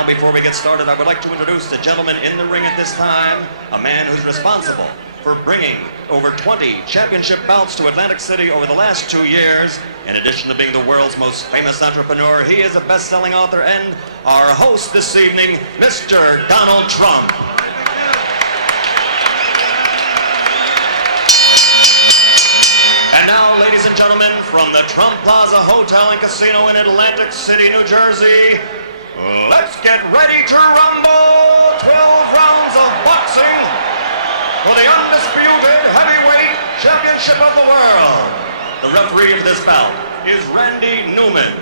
now, before we get started, I would like to introduce the gentleman in the ring at this time, a man who's responsible for bringing over 20 championship bouts to Atlantic City over the last 2 years. In addition to being the world's most famous entrepreneur, he is a best-selling author and our host this evening, Mr. Donald Trump. And now, ladies and gentlemen, from the Trump Plaza Hotel and Casino in Atlantic City, New Jersey, let's get ready to rumble! 12 rounds of boxing for the undisputed heavyweight championship of the world. The referee of this bout is Randy Newman.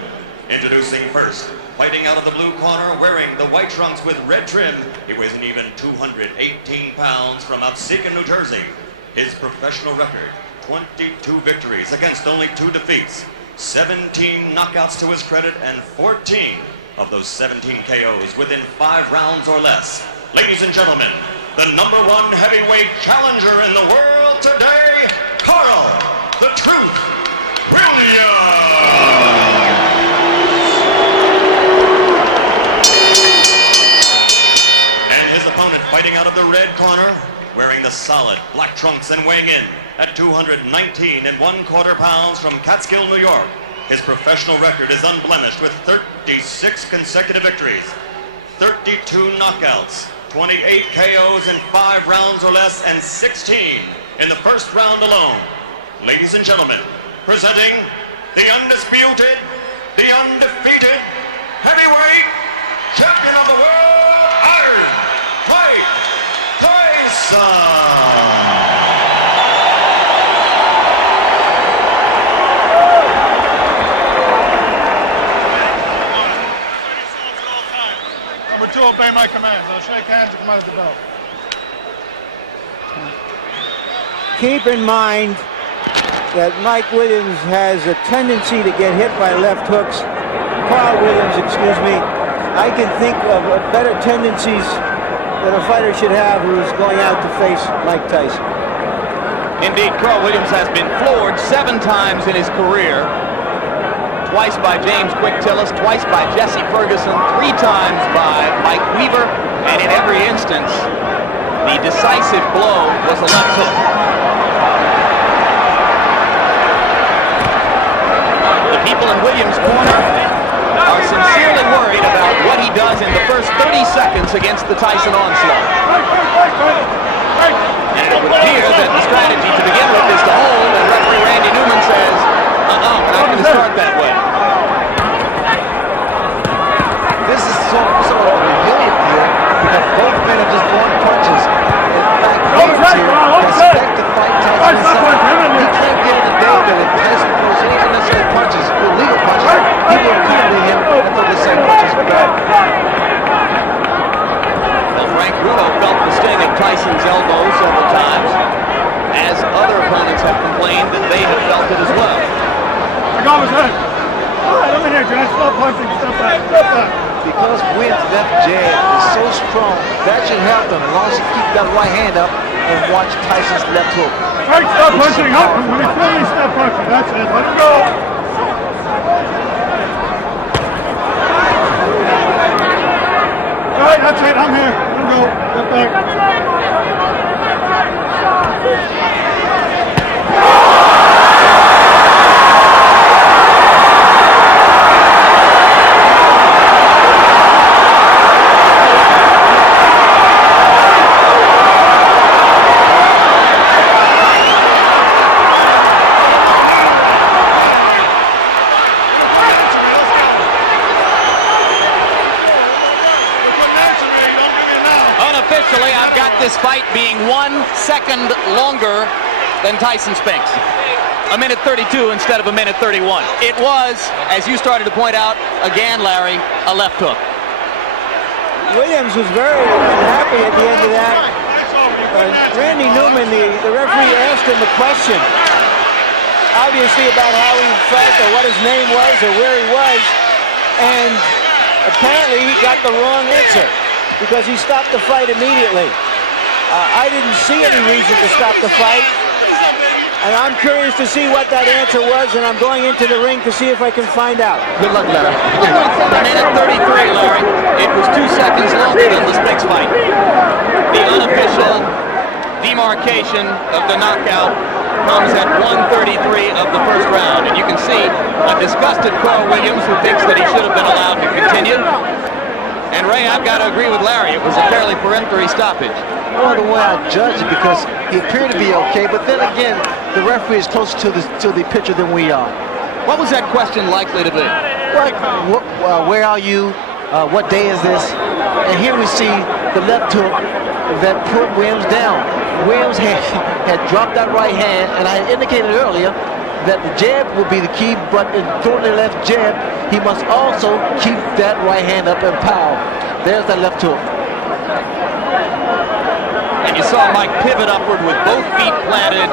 Introducing first, fighting out of the blue corner, wearing the white trunks with red trim, he weighs an even 218 pounds from Absecon, New Jersey. His professional record, 22 victories against only 2 defeats, 17 knockouts to his credit, and 14 of those 17 KOs within 5 rounds or less. Ladies and gentlemen, the #1 heavyweight challenger in the world today, Carl the Truth Williams. And his opponent, fighting out of the red corner, wearing the solid black trunks and weighing in at 219 1/4 pounds from Catskill, New York. His professional record is unblemished with 36 consecutive victories, 32 knockouts, 28 KOs in 5 rounds or less, and 16 in the first round alone. Ladies and gentlemen, presenting the undisputed, the undefeated heavyweight champion of the world, Mike TYSON. To obey my commands. I'll shake hands and come out of the belt. Keep in mind that Mike Williams has a tendency to get hit by left hooks. Carl Williams, excuse me. I can think of better tendencies that a fighter should have who's going out to face Mike Tyson. Indeed, Carl Williams has been floored 7 times in his career. Twice by James Quick Tillis, twice by Jesse Ferguson, 3 times by Mike Weaver, and in every instance, the decisive blow was a left hook. The people in Williams' corner are sincerely worried about what he does in the first 30 seconds against the Tyson onslaught. And it would appear that the strategy to begin with is to hold, and referee Randy Newman says, we're not going to start that way. This is sort of a revealing deal because both men are just throwing punches. In fact, Williams here expect to fight Tyson inside. He can't get in a day that if Tyson throws any unnecessary punches, illegal punches, he will accompany him and throw the same punches back. Well, Frank Bruno felt the sting of Tyson's elbow several times, as other opponents have complained that they have felt it as well. I got his head. All right, I'm in here, John. Stop punching. Step back. Step back. Because Wynn's left jab is so strong, that should help him as long as he keeps that right hand up and watch Tyson's left hook. Frank, stop punching. Help him. When he's feeling, stop punching. That's it. Let him go. All right, that's it. I'm here. Let him go. Step back. Unofficially, I've got this fight being 1 second longer than Tyson Spinks. 1:32 instead of 1:31. It was, as you started to point out again, Larry, a left hook. Williams was very unhappy at the end of that. Randy Newman, the referee, asked him a question, obviously about how he felt or what his name was or where he was, and apparently he got the wrong answer because he stopped the fight immediately. I didn't see any reason to stop the fight, and I'm curious to see what that answer was, and I'm going into the ring to see if I can find out. Good luck, Larry. 1:33, Larry. It was 2 demarcation of the knockout comes at 1:33 of the first round. And you can see a disgusted Carl Williams who thinks that he should have been allowed to continue. And Ray, I've got to agree with Larry. It was a fairly peremptory stoppage. Well, the way I judge it, because he appeared to be okay, but then again, the referee is closer to the pitcher than we are. What was that question likely to be? Like, where are you? What day is this? And here we see the left hook that put Williams down. Williams had dropped that right hand, and I indicated earlier that the jab would be the key, but in throwing the left jab, he must also keep that right hand up in power. There's that left hook. And you saw Mike pivot upward with both feet planted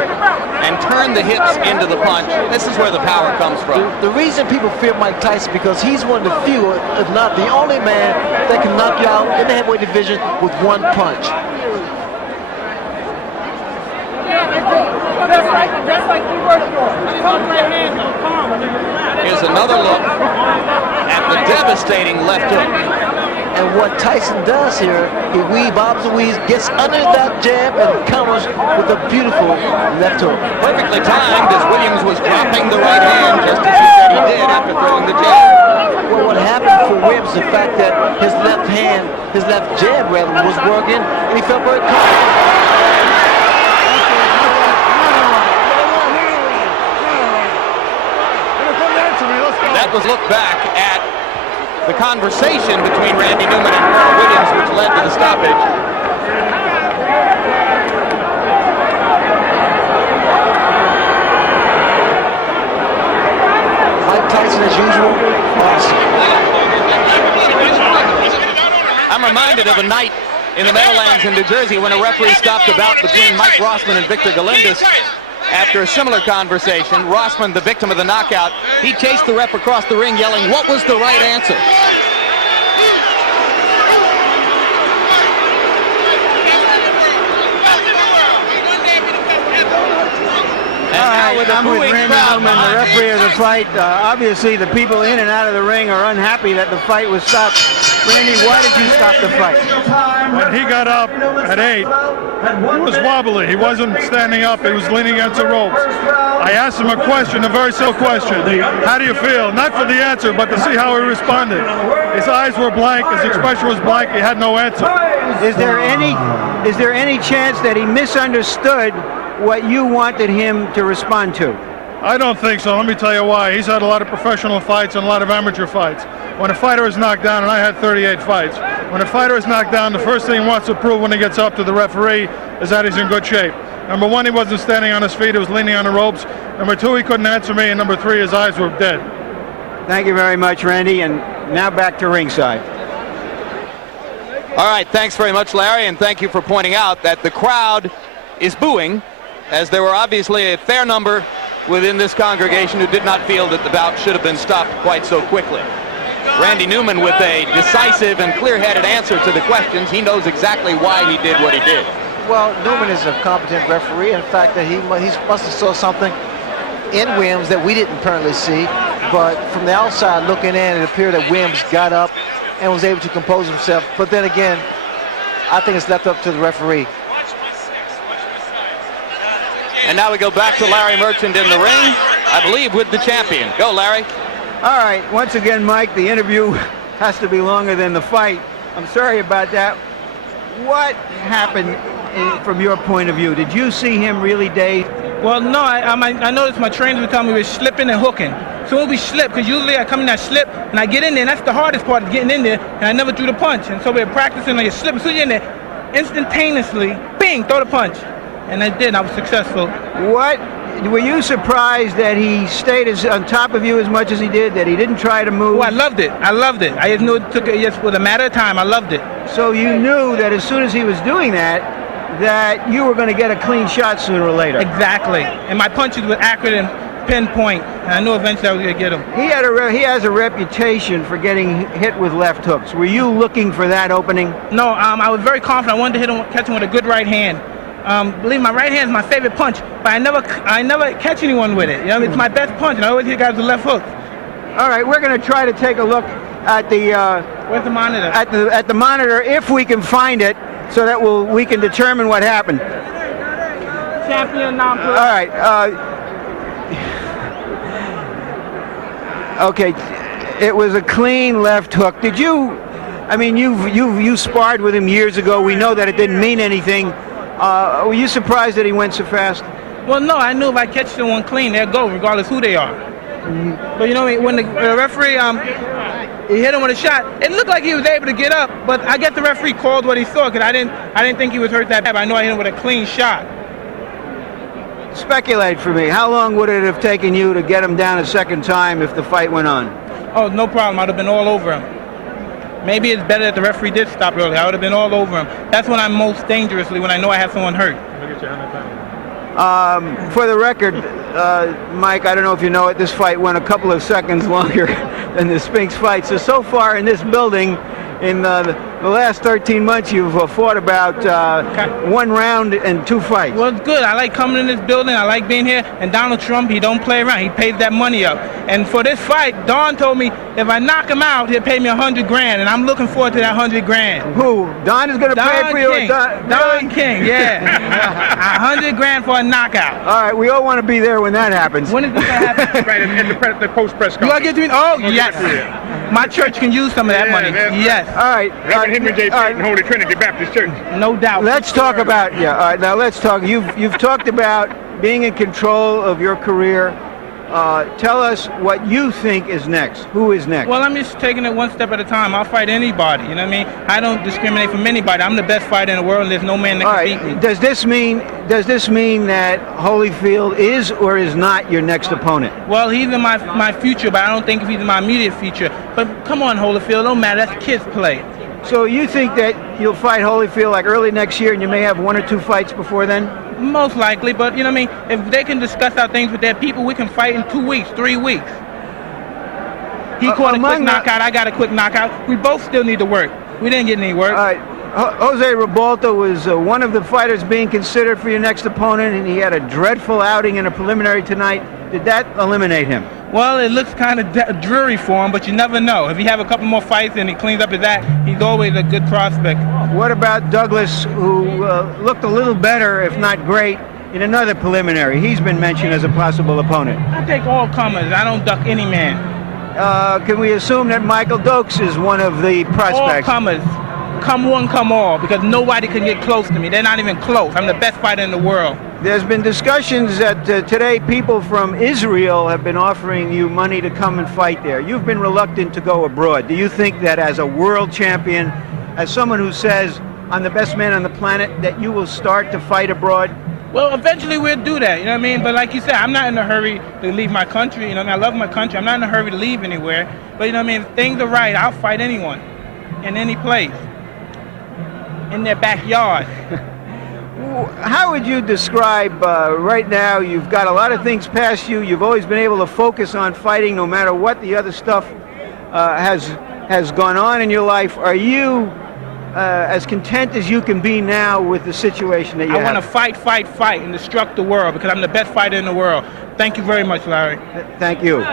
and turn the hips into the punch. This is where the power comes from. The reason people fear Mike Tyson because he's one of the few, if not the only man, that can knock you out in the heavyweight division with one punch. Here's another look at the devastating left hook. And what Tyson does here, he bobs and weaves, gets under that jab and counters with a beautiful left hook. Perfectly timed as Williams was dropping the right hand just as he said he did after throwing the jab. Well, what happened for Williams is the fact that his left hand, his left jab rather, was working, and he felt very comfortable. That was look back at the conversation between Randy Newman and Carl Williams, which led to the stoppage. Mike Tyson, as usual, awesome. I'm reminded of a night in the Meadowlands in New Jersey when a referee stopped a bout between Mike Rossman and Victor Galindez. After a similar conversation, Rossman, the victim of the knockout, he chased the ref across the ring yelling, "What was the right answer?" I'm with Randy Newman, the referee of the fight. Obviously, the people in and out of the ring are unhappy that the fight was stopped. Randy, why did you stop the fight? When he got up at 8, he was wobbly. He wasn't standing up. He was leaning against the ropes. I asked him a question, a very simple question. How do you feel? Not for the answer, but to see how he responded. His eyes were blank. His expression was blank. He had no answer. Is there any chance that he misunderstood what you wanted him to respond to? I don't think so. Let me tell you why. He's had a lot of professional fights and a lot of amateur fights. When a fighter is knocked down, and I had 38 fights, when a fighter is knocked down, the first thing he wants to prove when he gets up to the referee is that he's in good shape. Number one, he wasn't standing on his feet. He was leaning on the ropes. Number two, he couldn't answer me. And number three, his eyes were dead. Thank you very much, Randy. And now back to ringside. All right, thanks very much, Larry, and thank you for pointing out that the crowd is booing, as there were obviously a fair number within this congregation who did not feel that the bout should have been stopped quite so quickly. Randy Newman with a decisive and clear-headed answer to the questions. He knows exactly why he did what he did. Well, Newman is a competent referee. In fact, that he must have saw something in Williams that we didn't apparently see. But from the outside looking in, it appeared that Williams got up and was able to compose himself. But then again, I think it's left up to the referee. And now we go back to Larry Merchant in the ring, I believe with the champion. Go, Larry. All right, once again, Mike, the interview has to be longer than the fight. I'm sorry about that. What happened from your point of view? Did you see him really dazed? Well, no, I noticed my trainers would tell me we were slipping and hooking. So when we slip, because usually I come in that slip and I get in there, and that's the hardest part of getting in there, and I never threw the punch. And so we're practicing like a slip. So you're in there, instantaneously, bing, throw the punch. And I did, I was successful. What? Were you surprised that he stayed on top of you as much as he did, that he didn't try to move? Oh, I loved it. I loved it. I just knew it took it just with a matter of time. I loved it. So you knew that as soon as he was doing that, that you were going to get a clean shot sooner or later. Exactly. And my punches were accurate and pinpoint. And I knew eventually I was going to get him. He has a reputation for getting hit with left hooks. Were you looking for that opening? No, I was very confident. I wanted to hit him, catch him with a good right hand. Believe me, my right hand is my favorite punch, but I never catch anyone with it. You know, it's my best punch, and I always hit guys with left hooks. All right, we're going to try to take a look at the where's the monitor? At the monitor, if we can find it, so that we can determine what happened. champion, non-pro. All right. Okay. It was a clean left hook. Did you? I mean, you sparred with him years ago. We know that it didn't mean anything. Were you surprised that he went so fast? Well, no, I knew if I catch someone clean, they'll go, regardless who they are. But you know, when the referee he hit him with a shot, it looked like he was able to get up. But I guess the referee called what he saw because I didn't think he was hurt that bad. But I know I hit him with a clean shot. Speculate for me. How long would it have taken you to get him down a second time if the fight went on? Oh, no problem. I'd have been all over him. Maybe it's better that the referee did stop early. I would have been all over him. That's when I'm most dangerously, when I know I have someone hurt. For the record, Mike, I don't know if you know it, this fight went a couple of seconds longer than the Spinks fight. So far in this building, in the last 13 months, you've fought about 1 round and 2 fights. Well, it's good. I like coming in this building. I like being here. And Donald Trump, he don't play around. He pays that money up. And for this fight, Don told me if I knock him out, he'll pay me $100 grand. And I'm looking forward to that $100 grand. Who? Don is going to pay for you? King. Don King, yeah. $100 grand for a knockout. All right, we all want to be there when that happens. When is this going to happen? Right, at the post-press You conference. got to get to me? Oh, yes. My church can use some of that money. Yes. All right. Reverend Henry J. Payton, Holy Trinity Baptist Church. No doubt. Let's talk about, all right, now let's talk. You've talked about being in control of your career. Tell us what you think is next. Who is next? Well, I'm just taking it one step at a time. I'll fight anybody. You know what I mean? I don't discriminate from anybody. I'm the best fighter in the world, and there's no man that can beat me. Does this mean that Holyfield is or is not your next opponent? Well, he's in my future, but I don't think he's in my immediate future. But come on, Holyfield, don't matter. That's kids' play. So you think that you'll fight Holyfield like early next year, and you may have 1 or 2 fights before then? Most likely, but you know what I mean? If they can discuss our things with their people, we can fight in 2 weeks, 3 weeks. He caught a quick knockout, I got a quick knockout. We both still need to work. We didn't get any work. All right. Jose Ribalta was one of the fighters being considered for your next opponent, and he had a dreadful outing in a preliminary tonight. Did that eliminate him? Well, it looks kind of dreary for him, but you never know. If he have a couple more fights and he cleans up his act, he's always a good prospect. What about Douglas, who looked a little better, if not great, in another preliminary? He's been mentioned as a possible opponent. I take all comers. I don't duck any man. Can we assume that Michael Dokes is one of the prospects? All comers. Come one, come all, because nobody can get close to me. They're not even close. I'm the best fighter in the world. There's been discussions that today people from Israel have been offering you money to come and fight there. You've been reluctant to go abroad. Do you think that as a world champion, as someone who says, I'm the best man on the planet, that you will start to fight abroad? Well, eventually we'll do that, you know what I mean? But like you said, I'm not in a hurry to leave my country. You know what I mean? I love my country. I'm not in a hurry to leave anywhere. But you know what I mean? If things are right, I'll fight anyone, in any place, in their backyard. How would you describe right now? You've got a lot of things past you. You've always been able to focus on fighting no matter what the other stuff has gone on in your life. Are you as content as you can be now with the situation that you have? I want to fight, and destruct the world because I'm the best fighter in the world. Thank you very much, Larry. Thank you.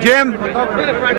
Jim?